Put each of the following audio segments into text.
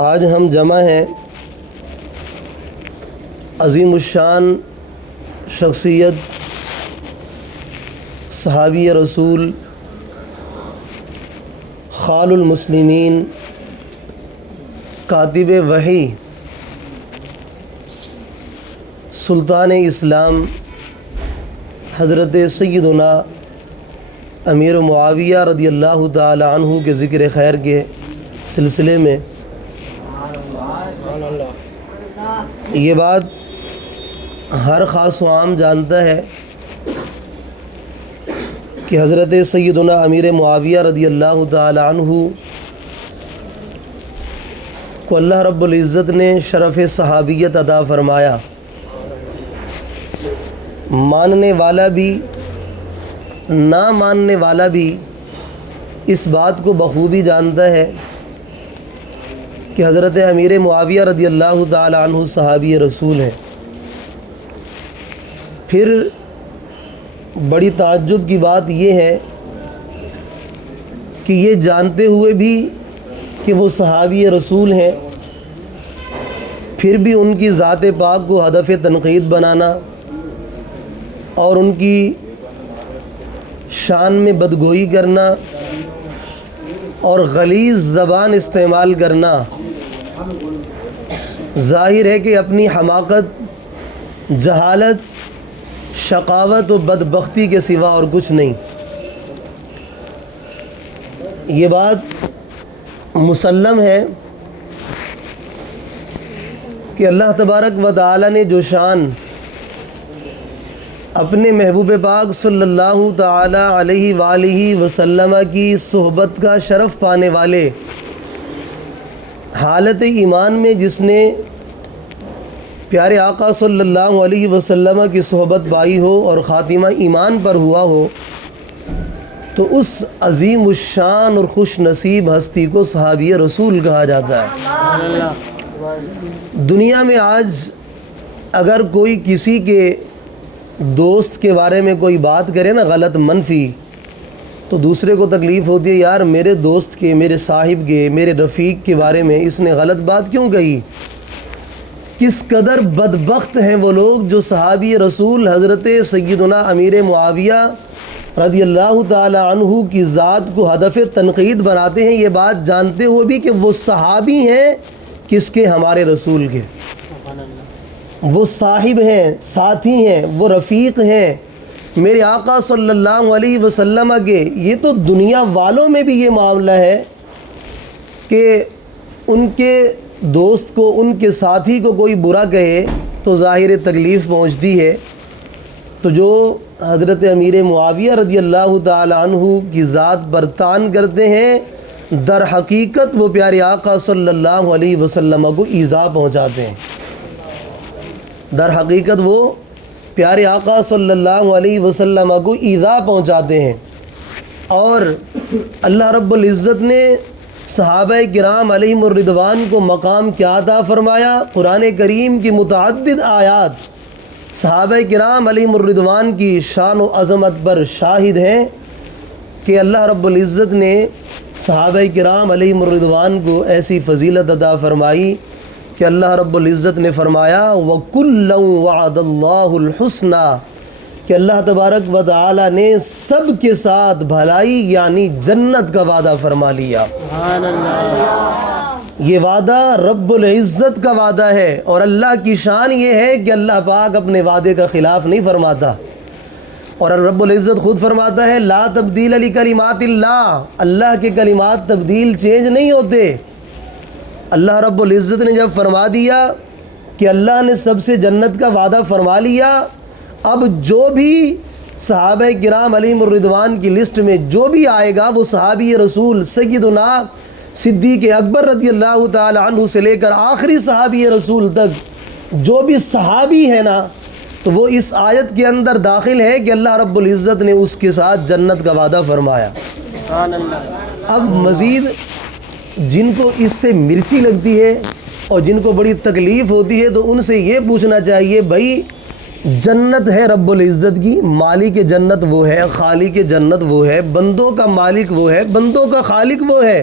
آج ہم جمع ہیں عظیم الشان شخصیت صحابی رسول خال المسلمین کاتب وحی سلطان اسلام حضرت سیدنا امیر معاویہ رضی اللہ تعالی عنہ کے ذکر خیر کے سلسلے میں یہ بات ہر خاص و عام جانتا ہے کہ حضرت سیدنا امیر معاویہ رضی اللہ تعالی عنہ کو اللہ رب العزت نے شرف صحابیت عطا فرمایا۔ ماننے والا بھی نہ ماننے والا بھی اس بات کو بخوبی جانتا ہے کہ حضرت امیر معاویہ رضی اللہ تعالی عنہ صحابی رسول ہیں۔ پھر بڑی تعجب کی بات یہ ہے کہ یہ جانتے ہوئے بھی کہ وہ صحابی رسول ہیں، پھر بھی ان کی ذات پاک کو ہدف تنقید بنانا اور ان کی شان میں بدگوئی کرنا اور غلیظ زبان استعمال کرنا ظاہر ہے کہ اپنی حماقت، جہالت، شقاوت و بدبختی کے سوا اور کچھ نہیں۔ یہ بات مسلم ہے کہ اللہ تبارک و تعالی نے جو شان اپنے محبوب پاک صلی اللہ تعالی علیہ وآلہ وسلم کی صحبت کا شرف پانے والے حالت ایمان میں جس نے پیارے آقا صلی اللہ علیہ وسلم کی صحبت پائی ہو اور خاتمہ ایمان پر ہوا ہو، تو اس عظیم الشان اور خوش نصیب ہستی کو صحابی رسول کہا جاتا ہے۔ دنیا میں آج اگر کوئی کسی کے دوست کے بارے میں کوئی بات کرے نا غلط، منفی، تو دوسرے کو تکلیف ہوتی ہے، یار میرے دوست کے، میرے صاحب کے، میرے رفیق کے بارے میں اس نے غلط بات کیوں کہی؟ کس قدر بدبخت ہیں وہ لوگ جو صحابی رسول حضرت سیدنا امیر معاویہ رضی اللہ تعالی عنہ کی ذات کو ہدف تنقید بناتے ہیں، یہ بات جانتے ہوئے بھی کہ وہ صحابی ہیں کس کے؟ ہمارے رسول کے۔ وہ صاحب ہیں، ساتھی ہیں، وہ رفیق ہیں میرے آقا صلی اللہ علیہ وسلم کے۔ یہ تو دنیا والوں میں بھی یہ معاملہ ہے کہ ان کے دوست کو، ان کے ساتھی کو کوئی برا کہے تو ظاہر تکلیف پہنچتی ہے، تو جو حضرت امیر معاویہ رضی اللہ تعالی عنہ کی ذات پر طعن کرتے ہیں، در حقیقت وہ پیارے آقا صلی اللہ علیہ وسلم کو ایذا پہنچاتے ہیں۔ در حقیقت وہ پیارے آقا صلی اللہ علیہ وسلم کو ایذا پہنچاتے ہیں۔ اور اللہ رب العزت نے صحابہ کرام علیہم الرضوان کو مقام کیا عطا فرمایا؟ قرآن کریم کی متعدد آیات صحابہ کرام علیہم الرضوان کی شان و عظمت پر شاہد ہیں کہ اللہ رب العزت نے صحابہ کرام علیہم الرضوان کو ایسی فضیلت عطا فرمائی کہ اللہ رب العزت نے فرمایا وَكُلًّا وَعَدَ اللَّهُ الْحُسْنَى، کہ اللہ تبارک و تعالی نے سب کے ساتھ بھلائی یعنی جنت کا وعدہ فرما لیا۔ یہ وعدہ رب العزت کا وعدہ ہے، اور اللہ کی شان یہ ہے کہ اللہ پاک اپنے وعدے کا خلاف نہیں فرماتا، اور رب العزت خود فرماتا ہے لا تبدیل لکلمات اللہ، اللہ کے کلمات تبدیل چینج نہیں ہوتے۔ اللہ رب العزت نے جب فرما دیا کہ اللہ نے سب سے جنت کا وعدہ فرما لیا، اب جو بھی صحابہ کرام علیہم الرضوان کی لسٹ میں جو بھی آئے گا وہ صحابی رسول سیدنا صدیق اکبر رضی اللہ تعالی عنہ سے لے کر آخری صحابی رسول تک جو بھی صحابی ہے نا، تو وہ اس آیت کے اندر داخل ہے کہ اللہ رب العزت نے اس کے ساتھ جنت کا وعدہ فرمایا۔ اب مزید جن کو اس سے مرچی لگتی ہے اور جن کو بڑی تکلیف ہوتی ہے تو ان سے یہ پوچھنا چاہیے، بھائی جنت ہے رب العزت کی، مالک جنت وہ ہے، خالق جنت وہ ہے، بندوں کا مالک وہ ہے، بندوں کا خالق وہ ہے،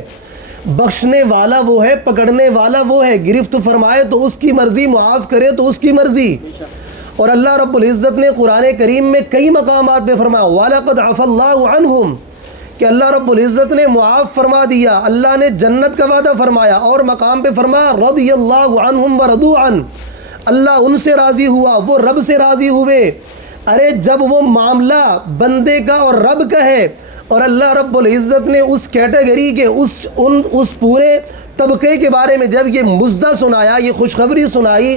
بخشنے والا وہ ہے، پکڑنے والا وہ ہے، گرفت فرمائے تو اس کی مرضی، معاف کرے تو اس کی مرضی۔ اور اللہ رب العزت نے قرآن کریم میں کئی مقامات پہ فرمایا وَلَقَدْ عَفَى اللَّهُ عَنْهُمْ، کہ اللہ رب العزت نے معاف فرما دیا، اللہ نے جنت کا وعدہ فرمایا، اور مقام پہ فرمایا رضی اللہ عنہم ورضوا عنہ، اللہ ان سے راضی ہوا، وہ رب سے راضی ہوئے۔ ارے جب وہ معاملہ بندے کا اور رب کا ہے، اور اللہ رب العزت نے اس کیٹیگری کے اس پورے طبقے کے بارے میں جب یہ مزدہ سنایا، یہ خوشخبری سنائی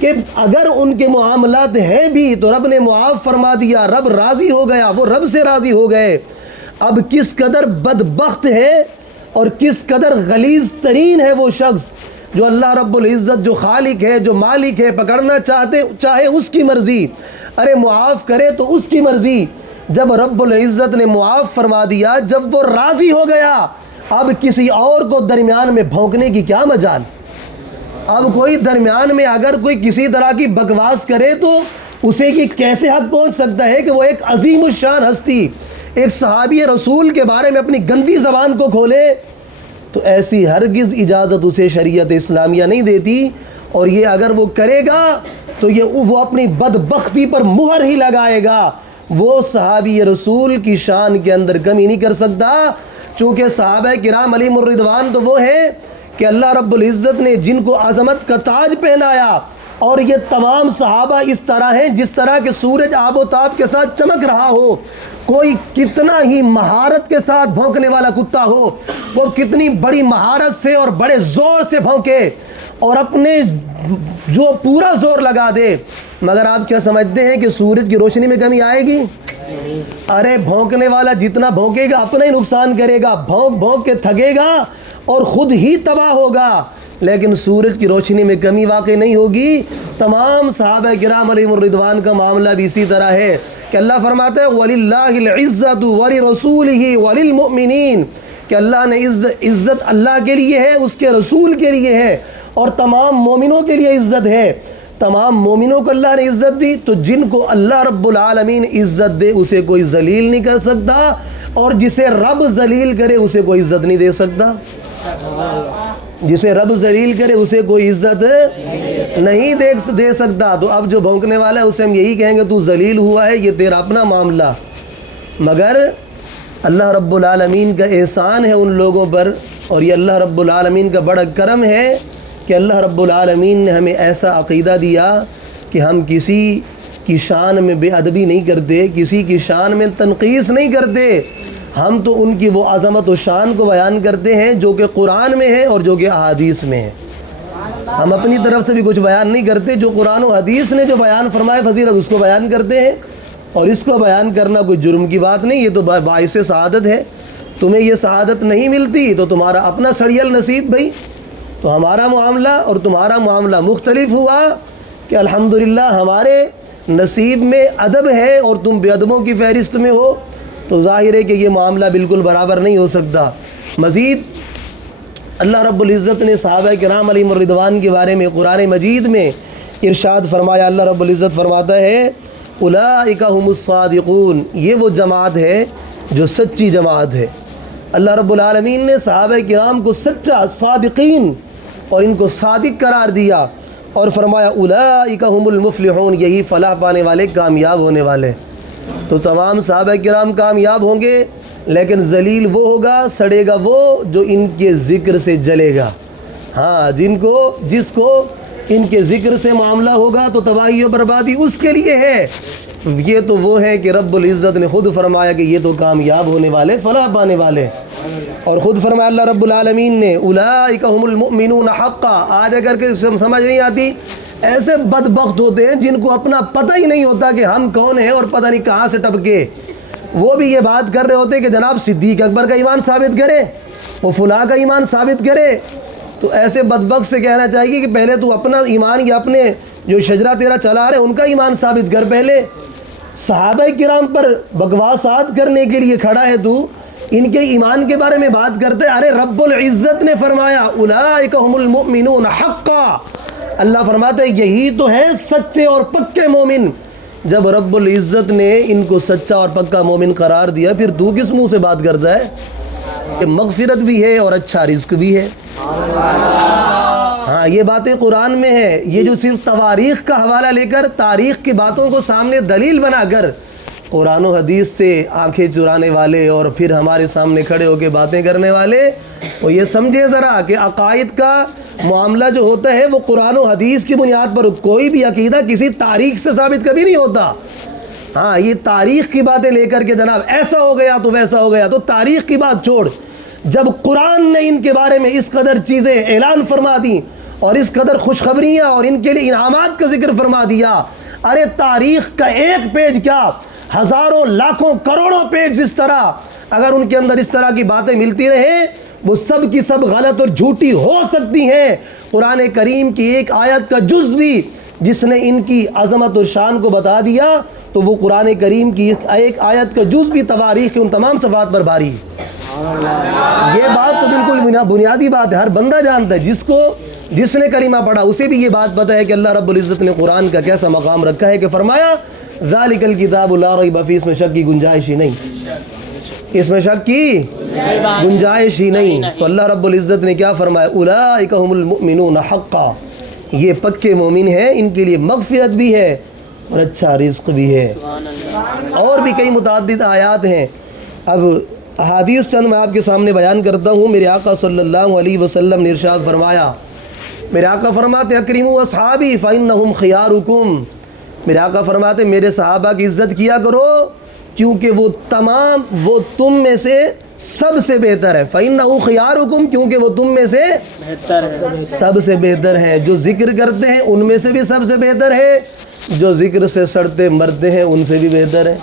کہ اگر ان کے معاملات ہیں بھی تو رب نے معاف فرما دیا، رب راضی ہو گیا، وہ رب سے راضی ہو گئے۔ اب کس قدر بدبخت ہے اور کس قدر غلیظ ترین ہے وہ شخص جو اللہ رب العزت جو خالق ہے، جو مالک ہے، پکڑنا چاہے اس کی مرضی، ارے معاف کرے تو اس کی مرضی۔ جب رب العزت نے معاف فرما دیا، جب وہ راضی ہو گیا، اب کسی اور کو درمیان میں بھونکنے کی کیا مجال؟ اب کوئی درمیان میں اگر کوئی کسی طرح کی بکواس کرے تو اسے کی کیسے حد پہنچ سکتا ہے کہ وہ ایک عظیم الشان ہستی ایک صحابی رسول کے بارے میں اپنی گندی زبان کو کھولے؟ تو ایسی ہرگز اجازت اسے شریعت اسلامیہ نہیں دیتی، اور یہ اگر وہ کرے گا تو وہ اپنی بدبختی پر مہر ہی لگائے گا۔ وہ صحابی رسول کی شان کے اندر کمی نہیں کر سکتا، چونکہ صحابہ کرام علیہم الرضوان تو وہ ہیں کہ اللہ رب العزت نے جن کو عظمت کا تاج پہنایا، اور یہ تمام صحابہ اس طرح ہیں جس طرح کہ سورج آب و تاب کے ساتھ چمک رہا ہو، کوئی کتنا ہی مہارت کے ساتھ بھونکنے والا کتا ہو، وہ کتنی بڑی مہارت سے اور بڑے زور سے بھونکے اور اپنے جو پورا زور لگا دے، مگر آپ کیا سمجھتے ہیں کہ سورج کی روشنی میں کمی آئے گی؟ ارے بھونکنے والا جتنا بھونکے گا اپنا ہی نقصان کرے گا، بھونک بھونک کے تھکے گا اور خود ہی تباہ ہوگا، لیکن سورج کی روشنی میں کمی واقع نہیں ہوگی۔ تمام صحابہ کرام علیہم الرضوان کا معاملہ بھی اسی طرح ہے کہ اللہ فرماتا ہے وَلِلَّهِ الْعِزَّةُ وَلِرَسُولِهِ وَلِلْمُؤْمِنِينَ، کہ اللہ نے عزت اللہ کے لیے ہے، اس کے رسول کے لیے ہے، اور تمام مومنوں کے لیے عزت ہے۔ تمام مومنوں کو اللہ نے عزت دی، تو جن کو اللہ رب العالمین عزت دے اسے کوئی ذلیل نہیں کر سکتا، اور جسے رب ذلیل کرے اسے کوئی عزت نہیں دے سکتا۔ جسے رب ذلیل کرے اسے کوئی عزت نہیں دے سکتا۔ تو اب جو بھونکنے والا ہے اسے ہم یہی کہیں گے تو ذلیل ہوا ہے، یہ تیرا اپنا معاملہ، مگر اللہ رب العالمین کا احسان ہے ان لوگوں پر، اور یہ اللہ رب العالمین کا بڑا کرم ہے کہ اللہ رب العالمین نے ہمیں ایسا عقیدہ دیا کہ ہم کسی کی شان میں بے ادبی نہیں کرتے، کسی کی شان میں تنقیص نہیں کرتے، ہم تو ان کی وہ عظمت و شان کو بیان کرتے ہیں جو کہ قرآن میں ہے اور جو کہ احادیث میں ہے۔ ہم اپنی طرف سے بھی کچھ بیان نہیں کرتے، جو قرآن و حدیث نے جو بیان فرمائے فضیلت اس کو بیان کرتے ہیں، اور اس کو بیان کرنا کوئی جرم کی بات نہیں، یہ تو باعث سعادت ہے۔ تمہیں یہ سعادت نہیں ملتی تو تمہارا اپنا سڑیل نصیب بھائی۔ تو ہمارا معاملہ اور تمہارا معاملہ مختلف ہوا کہ الحمدللہ ہمارے نصیب میں ادب ہے اور تم بے ادبوں کی فہرست میں ہو، تو ظاہر ہے کہ یہ معاملہ بالکل برابر نہیں ہو سکتا۔ مزید اللہ رب العزت نے صحابہ کرام علیہم الرضوان کے بارے میں قرآن مجید میں ارشاد فرمایا، اللہ رب العزت فرماتا ہے اولئک هم الصادقون، یہ وہ جماعت ہے جو سچی جماعت ہے۔ اللہ رب العالمین نے صحابہ کرام کو سچا، صادقین، اور ان کو صادق قرار دیا، اور فرمایا اولئک هم المفلحون، یہی فلاح پانے والے، کامیاب ہونے والے۔ تو تمام صحابہ کرام کامیاب ہوں گے، لیکن ذلیل وہ ہوگا، سڑے گا وہ جو ان کے ذکر سے جلے گا۔ ہاں، جس کو ان کے ذکر سے معاملہ ہوگا تو تباہی و بربادی اس کے لیے ہے۔ یہ تو وہ ہے کہ رب العزت نے خود فرمایا کہ یہ تو کامیاب ہونے والے، فلاح پانے والے، اور خود فرمایا اللہ رب العالمین نے اولئک هم المؤمنون حقا۔ آج اگر کہ سمجھ نہیں آتی، ایسے بدبخت ہوتے ہیں جن کو اپنا پتہ ہی نہیں ہوتا کہ ہم کون ہیں اور پتہ نہیں کہاں سے ٹپکے، وہ بھی یہ بات کر رہے ہوتے کہ جناب صدیق اکبر کا ایمان ثابت کرے، وہ فلاں کا ایمان ثابت کرے۔ تو ایسے بدبخت سے کہنا چاہیے کہ پہلے تو اپنا ایمان یا اپنے جو شجرہ تیرا چلا رہے ان کا ایمان ثابت کر۔ پہلے صحابہ کرام پر بکواسات کرنے کے لیے کھڑا ہے تو، ان کے ایمان کے بارے میں بات کرتے، ارے رب العزت نے فرمایا اولئک هم المؤمنون حقا، اللہ فرماتے یہی تو ہیں سچے اور پکے مومن۔ جب رب العزت نے ان کو سچا اور پکا مومن قرار دیا، پھر تو کس منہ سے بات کرتا ہے؟ مغفرت بھی ہے اور اچھا رزق بھی ہے۔ ہاں یہ باتیں قرآن میں ہیں، یہ جو صرف تواریخ کا حوالہ لے کر تاریخ کی باتوں کو سامنے دلیل بنا کر قرآن و حدیث سے آنکھیں چرانے والے اور پھر ہمارے سامنے کھڑے ہو کے باتیں کرنے والے، وہ یہ سمجھے ذرا کہ عقائد کا معاملہ جو ہوتا ہے وہ قرآن و حدیث کی بنیاد پر، کوئی بھی عقیدہ کسی تاریخ سے ثابت کبھی نہیں ہوتا۔ ہاں یہ تاریخ کی باتیں لے کر کے جناب ایسا ہو گیا تو ویسا ہو گیا، تو تاریخ کی بات چھوڑ، جب قرآن نے ان کے بارے میں اس قدر چیزیں اعلان فرما دی اور اس قدر خوشخبریاں اور ان کے لیے انعامات کا ذکر فرما دیا، ارے تاریخ کا ایک پیج کیا، ہزاروں لاکھوں کروڑوں پیج اس طرح اگر ان کے اندر اس طرح کی باتیں ملتی رہیں، وہ سب کی سب غلط اور جھوٹی ہو سکتی ہیں۔ قرآن کریم کی ایک آیت کا جز بھی جس نے ان کی عظمت و شان کو بتا دیا تو وہ قرآن کریم کی ایک آیت کا جز بھی تواریخ کے ان تمام صفات پر بھاری ہے۔ یہ بات تو بالکل بنیادی بات ہے، ہر بندہ جانتا ہے، جس نے کلمہ پڑھا اسے بھی یہ بات پتہ ہے کہ اللہ رب العزت نے قرآن کا کیسا مقام رکھا ہے کہ فرمایا ذالک الکتاب لا ریب فیہ، اس میں شک کی گنجائش ہی نہیں، اس میں شک کی گنجائش ہی نہیں۔ تو اللہ رب العزت نے کیا فرمایا، اولئک هم المؤمنون حقا، یہ پکے مومن ہیں، ان کے لیے مغفرت بھی ہے اور اچھا رزق بھی ہے۔ اور بھی کئی متعدد آیات ہیں، اب احادیث چند میں آپ کے سامنے بیان کرتا ہوں۔ میرے آقا صلی اللہ علیہ وسلم نے ارشاد فرمایا، میرے آقا فرماتے اکرموا اصحابی فإنہم خیارکم، میرے آقا فرماتے میرے صحابہ کی عزت کیا کرو کیونکہ وہ تم میں سے سب سے بہتر ہے۔ فإنہ خیارکم، کیونکہ وہ تم میں سے سب سے بہتر ہے۔ جو ذکر کرتے ہیں ان میں سے بھی سب سے بہتر ہے، جو ذکر سے سڑتے مرتے ہیں ان سے بھی بہتر ہے،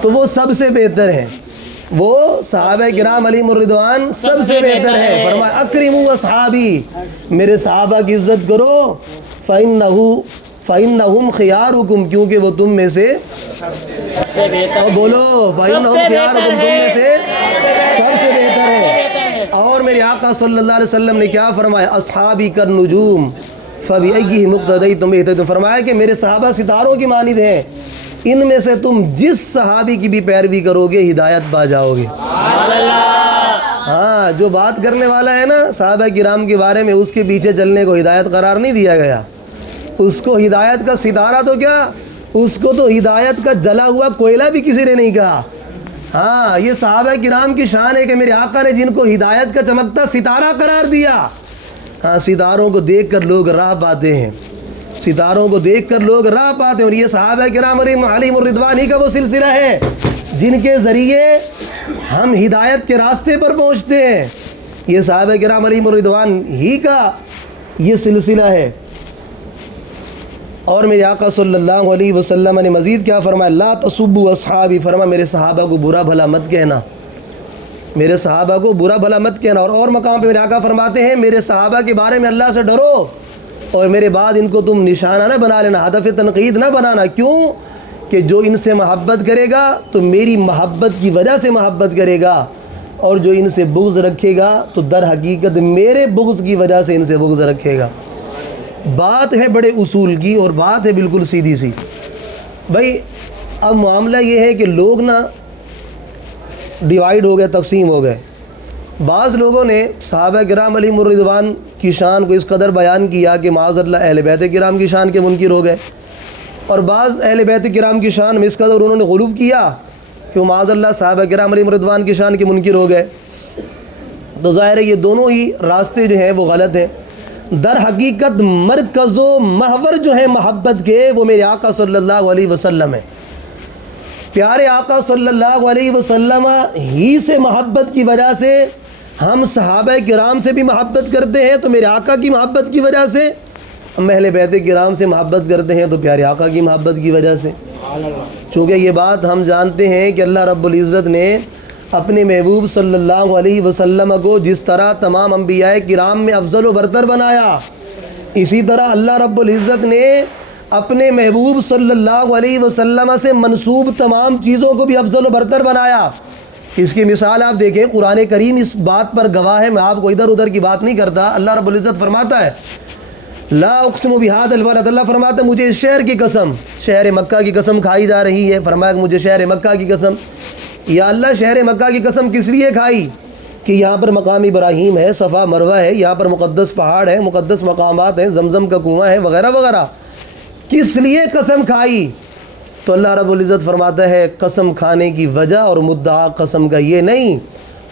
تو وہ سب سے بہتر ہے، وہ صحابہ کرام علیہم الرضوان سب سے بہتر ہے۔ فرمایا اکرموا اصحابی، میرے صحابہ کی عزت کرو، فإنہم خیارکم، کیونکہ وہ تم میں سے اور بولو فإنہم خیارکم، تم میں سے سب سے بہتر ہے۔ اور میرے آقا صلی اللہ علیہ وسلم نے کیا فرمایا، اصحابی کالنجوم فبأیہم اقتدیتم اہتدیتم، فرمایا کہ میرے صحابہ ستاروں کی مانند ہیں، ان میں سے تم جس صحابی کی بھی پیروی کرو گے ہدایت پا جاؤ گے۔ ہاں جو بات کرنے والا ہے نا صحابہ کرام کے بارے میں، اس کے پیچھے چلنے کو ہدایت قرار نہیں دیا گیا، اس کو ہدایت کا ستارہ تو کیا، اس کو تو ہدایت کا جلا ہوا کوئلہ بھی کسی نے نہیں کہا۔ ہاں یہ صحابہ کرام کی شان ہے کہ میرے آقا نے جن کو ہدایت کا چمکتا ستارہ قرار دیا۔ ہاں ستاروں کو دیکھ کر لوگ راہ پاتے ہیں، ستاروں کو دیکھ کر لوگ راہ پاتے ہیں، اور یہ صحابہ کرام علیہم الرضوان ہی کا وہ سلسلہ ہے جن کے ذریعے ہم ہدایت کے راستے پر پہنچتے ہیں۔ یہ صحابہ کرام علیہم الرضوان ہی کا یہ سلسلہ ہے۔ اور میرے آقا صلی اللہ علیہ وسلم نے مزید کیا فرمایا، لا تسبوا اصحابی، فرمایا میرے صحابہ کو برا بھلا مت کہنا، میرے صحابہ کو برا بھلا مت کہنا۔ اور مقام پہ میرے آقا فرماتے ہیں میرے صحابہ کے بارے میں اللہ سے ڈرو اور میرے بعد ان کو تم نشانہ نہ بنا لینا، ہدف تنقید نہ بنانا۔ کیوں کہ جو ان سے محبت کرے گا تو میری محبت کی وجہ سے محبت کرے گا، اور جو ان سے بغض رکھے گا تو در حقیقت میرے بغض کی وجہ سے ان سے بغض رکھے گا۔ بات ہے بڑے اصول کی اور بات ہے بالکل سیدھی سی۔ بھائی اب معاملہ یہ ہے کہ لوگ نا ڈیوائیڈ ہو گئے، تقسیم ہو گئے۔ بعض لوگوں نے صحابہ کرام علیہم الرضوان کی شان کو اس قدر بیان کیا کہ معاذ اللہ اہل بیت کرام کی شان کے منکر ہو گئے، اور بعض اہل بیت کرام کی شان میں اس قدر انہوں نے غلو کیا کہ وہ معاذ اللہ صحابہ کرام علیہم الرضوان کی شان کے منکر ہو گئے۔ تو ظاہر ہے یہ دونوں ہی راستے جو ہیں وہ غلط ہیں۔ در حقیقت مرکز و محور جو ہے محبت کے وہ میرے آقا صلی اللہ علیہ وسلم ہے۔ پیارے آقا صلی اللہ علیہ وسلم ہی سے محبت کی وجہ سے ہم صحابہ کرام سے بھی محبت کرتے ہیں، تو میرے آقا کی محبت کی وجہ سے ہم اہل بیت کرام سے محبت کرتے ہیں، تو پیارے آقا کی محبت کی وجہ سے۔ چونکہ یہ بات ہم جانتے ہیں کہ اللہ رب العزت نے اپنے محبوب صلی اللہ علیہ وسلم کو جس طرح تمام انبیاء کرام میں افضل و برتر بنایا، اسی طرح اللہ رب العزت نے اپنے محبوب صلی اللہ علیہ وسلم سے منسوب تمام چیزوں کو بھی افضل و برتر بنایا۔ اس کی مثال آپ دیکھیں، قرآن کریم اس بات پر گواہ ہے، میں آپ کو ادھر ادھر کی بات نہیں کرتا۔ اللہ رب العزت فرماتا ہے لا اقسم بہذا البلد، اللہ فرماتا ہے مجھے اس شہر کی قسم، شہر مکہ کی قسم کھائی جا رہی ہے، فرمایا کہ مجھے شہر مکہ کی قسم۔ یا اللہ شہر مکہ کی قسم کس لیے کھائی؟ کہ یہاں پر مقام ابراہیم ہے، صفا مروہ ہے، یہاں پر مقدس پہاڑ ہے، مقدس مقامات ہیں، زمزم کا کنواں ہے وغیرہ وغیرہ، کس لیے قسم کھائی؟ تو اللہ رب العزت فرماتا ہے قسم کھانے کی وجہ اور مدعا قسم کا یہ نہیں،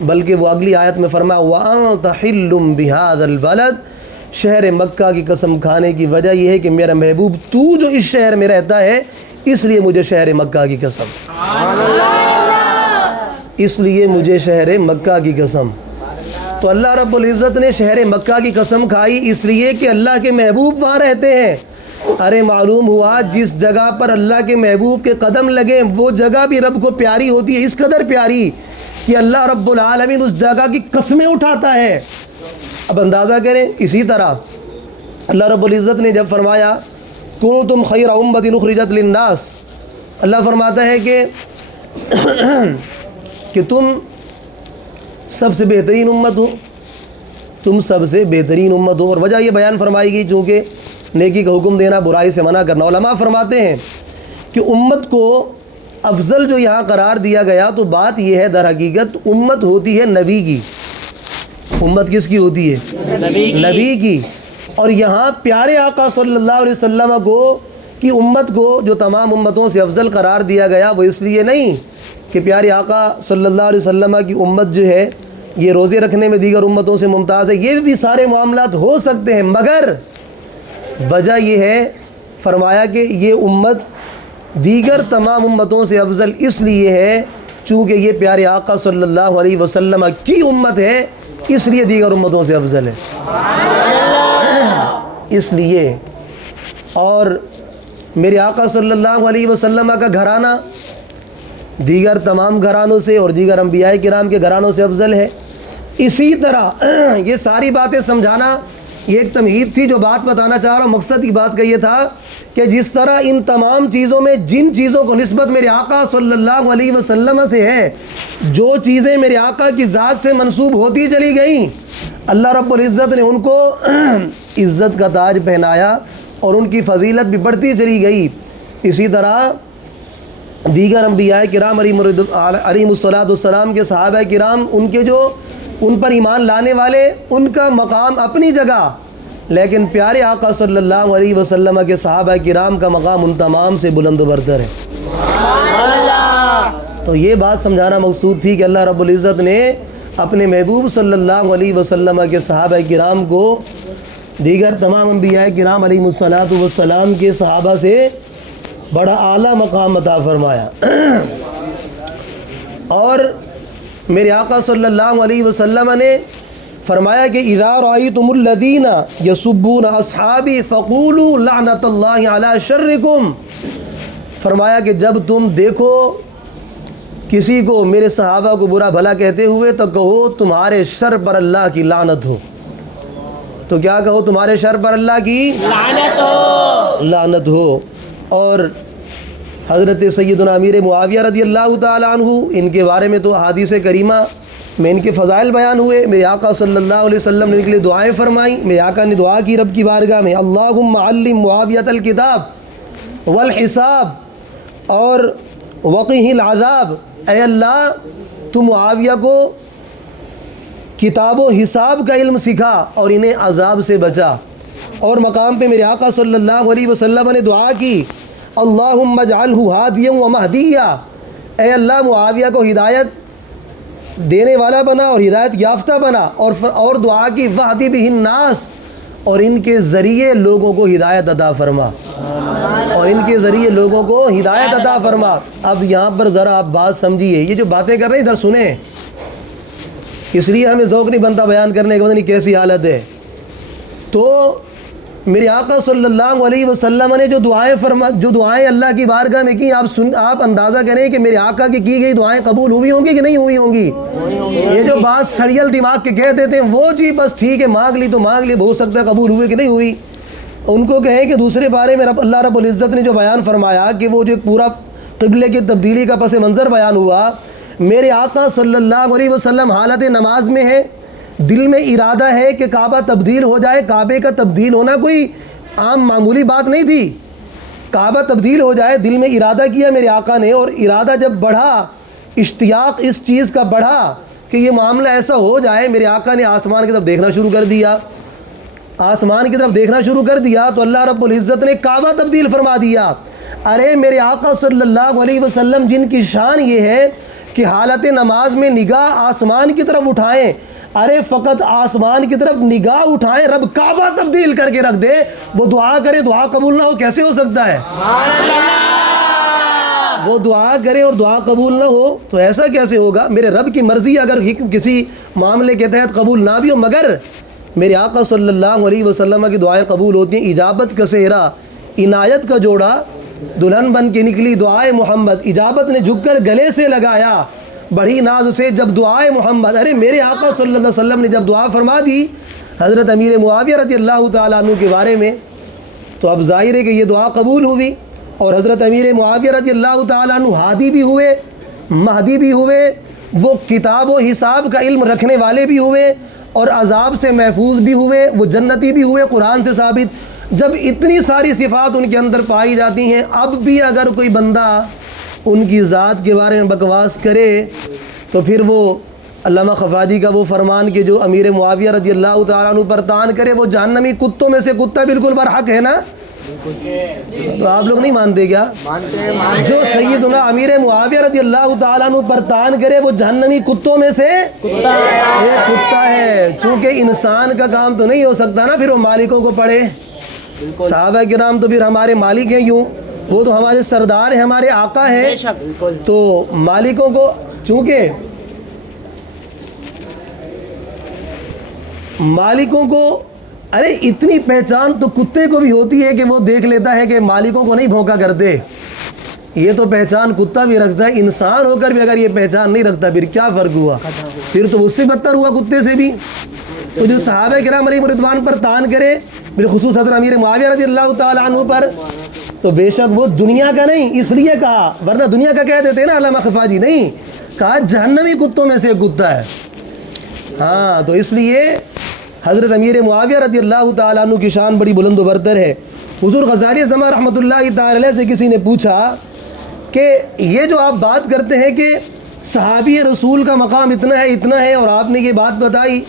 بلکہ وہ اگلی آیت میں فرمایا وَأَنْتَ حِلٌّ بِهَذَا الْبَلَدِ، شہر مکہ کی قسم کھانے کی وجہ یہ ہے کہ میرا محبوب تو جو اس شہر میں رہتا ہے، اس لیے مجھے شہر مکہ کی قسم، اس لیے مجھے شہر مکہ کی قسم۔ تو اللہ رب العزت نے شہر مکہ کی قسم کھائی اس لیے کہ اللہ کے محبوب وہاں رہتے ہیں۔ ارے معلوم ہوا جس جگہ پر اللہ کے محبوب کے قدم لگے وہ جگہ بھی رب کو پیاری ہوتی ہے، اس قدر پیاری کہ اللہ رب العالمین اس جگہ کی قسمیں اٹھاتا ہے۔ اب اندازہ کریں، اسی طرح اللہ رب العزت نے جب فرمایا کنتم خیر امۃ اخرجت للناس، اللہ فرماتا ہے کہ تم سب سے بہترین امت ہو، تم سب سے بہترین امت ہو، اور وجہ یہ بیان فرمائی گئی چونکہ نیکی کا حکم دینا، برائی سے منع کرنا۔ علماء فرماتے ہیں کہ امت کو افضل جو یہاں قرار دیا گیا تو بات یہ ہے در حقیقت امت ہوتی ہے نبی کی۔ امت کس کی ہوتی ہے؟ نبی کی۔ اور یہاں پیارے آقا صلی اللہ علیہ وسلم کی امت کو جو تمام امتوں سے افضل قرار دیا گیا وہ اس لیے نہیں کہ پیارے آقا صلی اللہ علیہ وسلم کی امت جو ہے یہ روزے رکھنے میں دیگر امتوں سے ممتاز ہے، یہ بھی سارے معاملات ہو سکتے ہیں، مگر وجہ یہ ہے فرمایا کہ یہ امت دیگر تمام امتوں سے افضل اس لیے ہے چونکہ یہ پیارے آقا صلی اللہ علیہ وسلم کی امت ہے، اس لیے دیگر امتوں سے افضل ہے، اس لیے۔ اور میرے آقا صلی اللہ علیہ وسلم کا گھرانہ دیگر تمام گھرانوں سے اور دیگر انبیاء کرام کے گھرانوں سے افضل ہے۔ اسی طرح یہ ساری باتیں سمجھانا یہ ایک تمہید تھی، جو بات بتانا چاہ رہا ہوں مقصد کی بات کا یہ تھا کہ جس طرح ان تمام چیزوں میں جن چیزوں کو نسبت میرے آقا صلی اللہ علیہ وسلم سے ہے، جو چیزیں میرے آقا کی ذات سے منسوب ہوتی چلی گئیں، اللہ رب العزت نے ان کو عزت کا تاج پہنایا اور ان کی فضیلت بھی بڑھتی چلی گئی۔ اسی طرح دیگر انبیاء کرام علیہ الصلاۃ والسلام کے صحابہ کرام ان پر ایمان لانے والے ان کا مقام اپنی جگہ، لیکن پیارے آقا صلی اللہ علیہ وسلم کے صحابہ کرام کا مقام ان تمام سے بلند و برتر ہے۔ تو یہ بات سمجھانا مقصود تھی کہ اللہ رب العزت نے اپنے محبوب صلی اللہ علیہ وسلم کے صحابہ کرام کو دیگر تمام انبیاء کرام علیہ الصلاۃ والسلام کے صحابہ سے بڑا اعلیٰ مقام عطا فرمایا۔ اور میرے آقا صلی اللہ علیہ وسلم نے فرمایا کہ اذا رأیتم الذین یسبون اصحابی فقولوا لعنت اللہ علی شرکم، فرمایا کہ جب تم دیکھو کسی کو میرے صحابہ کو برا بھلا کہتے ہوئے تو کہو تمہارے شر پر اللہ کی لعنت ہو۔ تو کیا کہو؟ تمہارے شر پر اللہ کی لعنت ہو۔ اور حضرت سیدنا امیر معاویہ رضی اللہ تعالیٰ عنہ، ان کے بارے میں تو احادیث کریمہ میں ان کے فضائل بیان ہوئے۔ میرے آقا صلی اللہ علیہ وسلم نے ان کے لیے دعائیں فرمائیں، میرے آقا نے دعا کی رب کی بارگاہ میں اللہم علم معاویۃ الکتاب والحساب اور وقیہ العذاب، اے اللہ تو معاویہ کو کتاب و حساب کا علم سکھا اور انہیں عذاب سے بچا۔ اور مقام پہ میرے آقا صلی اللہ علیہ وسلم نے دعا کی اللہم اجعلہ ہادیا و مہدیا، اے اللہ معاویہ کو ہدایت دینے والا بنا اور ہدایت یافتہ بنا، اور دعا کی وہدی بہ الناس، اور ان کے ذریعے لوگوں کو ہدایت عطا فرما، اور ان کے ذریعے لوگوں کو ہدایت عطا فرما۔ اب یہاں پر ذرا آپ بات سمجھیے، یہ جو باتیں کر رہے ہیں ادھر سنیں، اس لیے ہمیں ذوق نہیں بنتا بیان کرنے کا، پتہ نہیں کیسی حالت ہے۔ تو میرے آقا صلی اللہ علیہ وسلم نے جو دعائیں اللہ کی بارگاہ میں کی، آپ اندازہ کریں کہ میرے آقا کی گئی دعائیں قبول ہوئی ہوں گی کہ نہیں ہوئی ہوں گی؟ یہ جو بات سڑیل دماغ کے کہہ دیتے ہیں وہ جی بس ٹھیک ہے مانگ لی تو مانگ لی، ہو سکتا ہے قبول ہوئی کہ نہیں ہوئی۔ ان کو کہیں کہ دوسرے بارے میں اللہ رب العزت نے جو بیان فرمایا کہ وہ جو پورا قبلے کی تبدیلی کا پس منظر بیان ہوا، میرے آقا صلی اللہ علیہ وسلم حالت نماز میں ہے، دل میں ارادہ ہے کہ کعبہ تبدیل ہو جائے۔ کعبے کا تبدیل ہونا کوئی عام معمولی بات نہیں تھی، کعبہ تبدیل ہو جائے، دل میں ارادہ کیا میرے آقا نے، اور ارادہ جب بڑھا، اشتیاق اس چیز کا بڑھا کہ یہ معاملہ ایسا ہو جائے، میرے آقا نے آسمان کی طرف دیکھنا شروع کر دیا، آسمان کی طرف دیکھنا شروع کر دیا تو اللہ رب العزت نے کعبہ تبدیل فرما دیا۔ ارے میرے آقا صلی اللہ علیہ وسلم جن کی شان یہ ہے کہ حالت نماز میں نگاہ آسمان کی طرف اٹھائیں، ارے فقط آسمان کی طرف نگاہ اٹھائیں، رب کعبہ تبدیل کر کے رکھ دے، وہ دعا کرے دعا قبول نہ ہو، کیسے ہو سکتا ہے؟ وہ دعا کرے اور دعا قبول نہ ہو تو ایسا کیسے ہوگا؟ میرے رب کی مرضی اگر کسی معاملے کے تحت قبول نہ بھی ہو، مگر میرے آقا صلی اللہ علیہ وسلم کی دعائیں قبول ہوتی ہیں۔ اجابت کا صحرا، عنایت کا جوڑا، دلہن بن کے نکلی دعائے محمد، اجابت نے جھک کر گلے سے لگایا بڑی ناز سے جب دعائے محمد۔ ارے میرے آقا صلی اللہ علیہ وسلم نے جب دعا فرما دی حضرت امیر معاویہ رضی اللہ تعالیٰ عنہ کے بارے میں، تو اب ظاہر ہے کہ یہ دعا قبول ہوئی، اور حضرت امیر معاویہ رضی اللہ تعالیٰ عنہ ہادی بھی ہوئے، مہدی بھی ہوئے، وہ کتاب و حساب کا علم رکھنے والے بھی ہوئے، اور عذاب سے محفوظ بھی ہوئے، وہ جنتی بھی ہوئے قرآن سے ثابت۔ جب اتنی ساری صفات ان کے اندر پائی جاتی ہیں، اب بھی اگر کوئی بندہ ان کی ذات کے بارے میں بکواس کرے تو پھر وہ علامہ خفاجی کا وہ فرمان کہ جو امیر معاویہ رضی اللہ تعالیٰ عنہ پر تان کرے وہ جہنمی کتوں میں سے کتا بالکل برحق ہے نا؟ تو آپ لوگ نہیں مانتے کیا؟ جو سیدنا امیر معاویہ رضی اللہ تعالیٰ عنہ پر تان کرے وہ جہنمی کتوں میں سے ایک کتا ہے۔ چونکہ انسان کا کام تو نہیں ہو سکتا نا پھر وہ مالکوں کو پڑھے، صحابہ کرام تو پھر ہمارے مالک ہیں، یوں وہ تو ہمارے سردار ہیں، ہمارے آقا ہیں، تو مالکوں کو چونکہ مالکوں کو ارے اتنی پہچان تو کتے کو بھی ہوتی ہے کہ وہ دیکھ لیتا ہے کہ مالکوں کو نہیں بھونکا کرتے، یہ تو پہچان کتا بھی رکھتا ہے، انسان ہو کر بھی اگر یہ پہچان نہیں رکھتا پھر کیا فرق ہوا؟ پھر تو اس سے بدتر ہوا کتے سے بھی۔ تو جو صحابہ کرام علیہ رضوان پر تان کرے بالخصوص حضرت امیر معاویہ رضی اللہ تعالیٰ عنہ پر، تو بے شک وہ دنیا کا نہیں، اس لیے کہا، ورنہ دنیا کا کہہ دیتے نا علامہ خفاجی، نہیں کہا جہنمی کتوں میں سے ایک کتا ہے۔ ہاں تو اس لیے حضرت امیر معاویہ رضی اللہ تعالیٰ عنہ کی شان بڑی بلند و برتر ہے۔ حضور غزالی زماں رحمۃ اللہ تعالی علیہ سے کسی نے پوچھا کہ یہ جو آپ بات کرتے ہیں کہ صحابی رسول کا مقام اتنا ہے اور آپ نے یہ بات بتائی،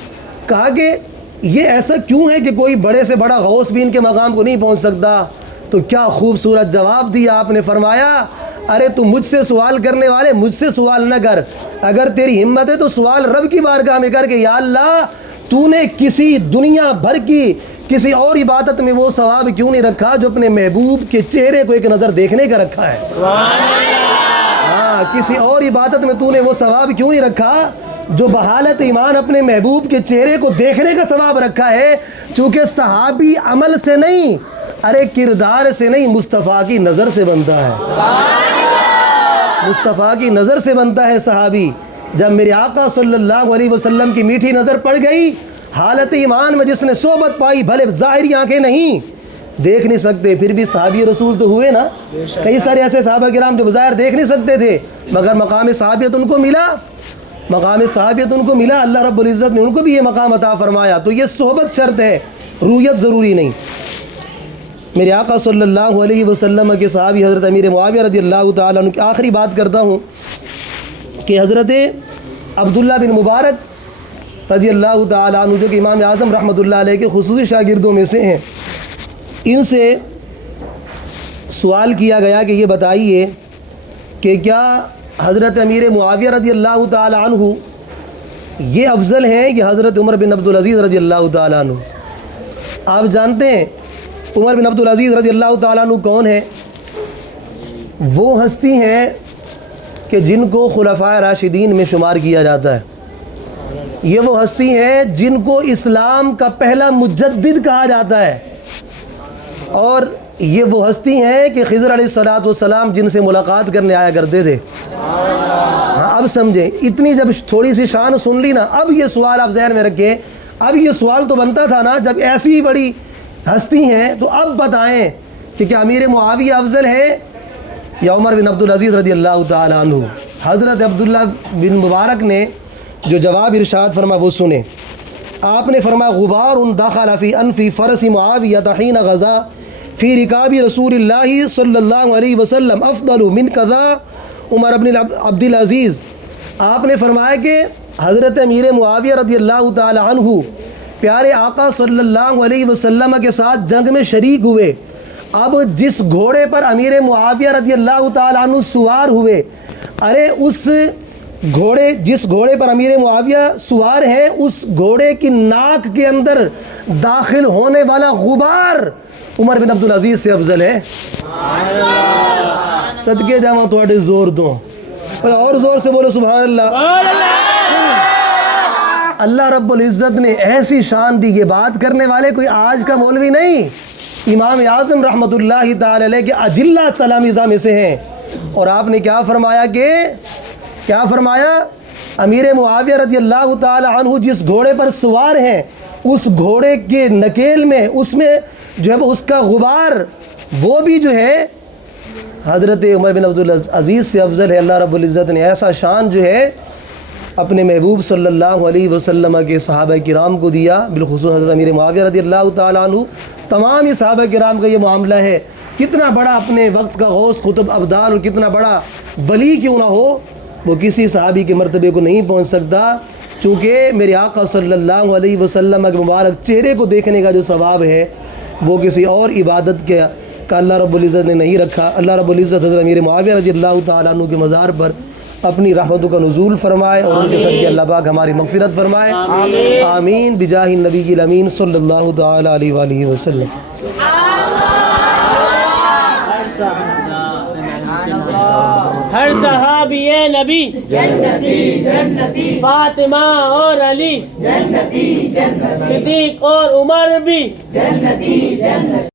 کہا کہ یہ ایسا کیوں ہے کہ کوئی بڑے سے بڑا غوث بھی ان کے مقام کو نہیں پہنچ سکتا؟ تو کیا خوبصورت جواب دیا آپ نے، فرمایا ارے تو مجھ سے سوال کرنے والے مجھ سے سوال نہ کر، اگر تیری ہمت ہے تو سوال رب کی بارگاہ میں کر کے یا اللہ تو نے کسی دنیا بھر کی کسی اور عبادت میں وہ ثواب کیوں نہیں رکھا جو اپنے محبوب کے چہرے کو ایک نظر دیکھنے کا رکھا ہے؟ ہاں کسی اور عبادت میں تو نے وہ ثواب کیوں نہیں رکھا جو بحالت ایمان اپنے محبوب کے چہرے کو دیکھنے کا ثواب رکھا ہے؟ چونکہ صحابی عمل سے نہیں، ارے کردار سے نہیں، مصطفیٰ کی نظر سے بنتا ہے، مصطفیٰ کی نظر سے بنتا ہے صحابی۔ جب میرے آقا صلی اللہ علیہ وسلم کی میٹھی نظر پڑ گئی، حالت ایمان میں جس نے صحبت پائی، بھلے ظاہری آنکھیں نہیں دیکھ نہیں سکتے پھر بھی صحابی رسول تو ہوئے نا۔ کئی سارے ایسے صحابہ کرام جو بظاہر دیکھ نہیں سکتے تھے مگر مقام صحابیت ان کو ملا، مقام صحابیت ان کو ملا، اللہ رب العزت نے ان کو بھی یہ مقام عطا فرمایا۔ تو یہ صحبت شرط ہے، رویت ضروری نہیں۔ میرے آقا صلی اللہ علیہ وسلم کے صحابی حضرت امیر معاویہ رضی اللہ تعالیٰ عنہ کی آخری بات کرتا ہوں کہ حضرت عبداللہ بن مبارک رضی اللہ تعالیٰ عنہ جو کہ امام اعظم رحمۃ اللہ علیہ کے خصوصی شاگردوں میں سے ہیں، ان سے سوال کیا گیا کہ یہ بتائیے کہ کیا حضرت امیر معاویہ رضی اللہ تعالیٰ عنہ یہ افضل ہیں کہ حضرت عمر بن عبدالعزیز رضی اللہ تعالیٰ عنہ؟ آپ جانتے ہیں عمر بن عبدالعزیز رضی اللہ تعالیٰ عنہ کون ہیں؟ وہ ہستی ہیں کہ جن کو خلفائے راشدین میں شمار کیا جاتا ہے، یہ وہ ہستی ہیں جن کو اسلام کا پہلا مجدد کہا جاتا ہے، اور یہ وہ ہستی ہیں کہ خضر علیہ السلام جن سے ملاقات کرنے آیا کرتے تھے۔ ہاں اب سمجھیں، اتنی جب تھوڑی سی شان سن لی نا، اب یہ سوال آپ ذہن میں رکھیں، اب یہ سوال تو بنتا تھا نا جب ایسی بڑی ہستی ہیں تو اب بتائیں کہ کیا امیر معاویہ افضل ہے یا عمر بن عبدالعزیز رضی اللہ تعالیٰ عنہ؟ حضرت عبداللہ بن مبارک نے جو جواب ارشاد فرما وہ سنیں۔ آپ نے فرمایا غبار دخل فی انفی فرس معاویہ حین غزا فی رکاب رسول اللہ صلی اللہ علیہ وسلم افضل من قضا عمر بن عبدالعزیز۔ آپ نے فرمایا کہ حضرت امیر معاویہ رضی اللہ تعالی عنہ پیارے آقا صلی اللہ علیہ وسلم کے ساتھ جنگ میں شریک ہوئے. اب جس گھوڑے پر امیر معاویہ رضی اللہ تعالی عنہ سوار ہوئے، ارے اس گھوڑے جس گھوڑے پر امیر معاویہ سوار ہیں، اس گھوڑے کی ناک کے اندر داخل ہونے والا غبار عمر بن عبدالعزیز سے افضل ہے. صدقے جاواں تھوڑے زور دو، اور زور سے بولو سبحان اللہ. اللہ رب العزت نے ایسی شان دی، یہ بات کرنے والے کوئی آج کا مولوی نہیں، امام اعظم رحمۃ اللہ تعالی علیہ کے اجلہ تلامذہ میں سے ہیں. اور آپ نے کیا فرمایا امیر معاویہ رضی اللہ تعالی عنہ جس گھوڑے پر سوار ہیں، اس گھوڑے کے نکیل میں اس میں جو ہے اس کا غبار وہ بھی جو ہے حضرت عمر بن عبدالعزیز سے افضل ہے. اللہ رب العزت نے ایسا شان جو ہے اپنے محبوب صلی اللہ علیہ وسلم کے صحابہ کرام کو دیا، بالخصوص حضرت امیر معاویہ رضی اللہ تعالیٰ عنہ. تمام ہی صحابہ کرام کا یہ معاملہ ہے. کتنا بڑا اپنے وقت کا غوث قطب ابدال اور کتنا بڑا ولی کیوں نہ ہو، وہ کسی صحابی کے مرتبے کو نہیں پہنچ سکتا، چونکہ میرے آقا صلی اللہ علیہ وسلم کے مبارک چہرے کو دیکھنے کا جو ثواب ہے وہ کسی اور عبادت کا اللہ رب العزت نے نہیں رکھا. اللہ رب العزت حضرت امیر معاویہ رضی اللہ تعالیٰ عنہ کے مزار پر اپنی رحمتوں کا نزول فرمائے اور ان کے صدقے اللہ پاک ہماری مغفرت فرمائے. آمین بجاہ النبی الامین صلی اللہ تعالی علیہ وآلہ وسلم. ہر صحابی نبی جنتی، فاطمہ اور علی جنتی، صدیق اور عمر بھی جنتی.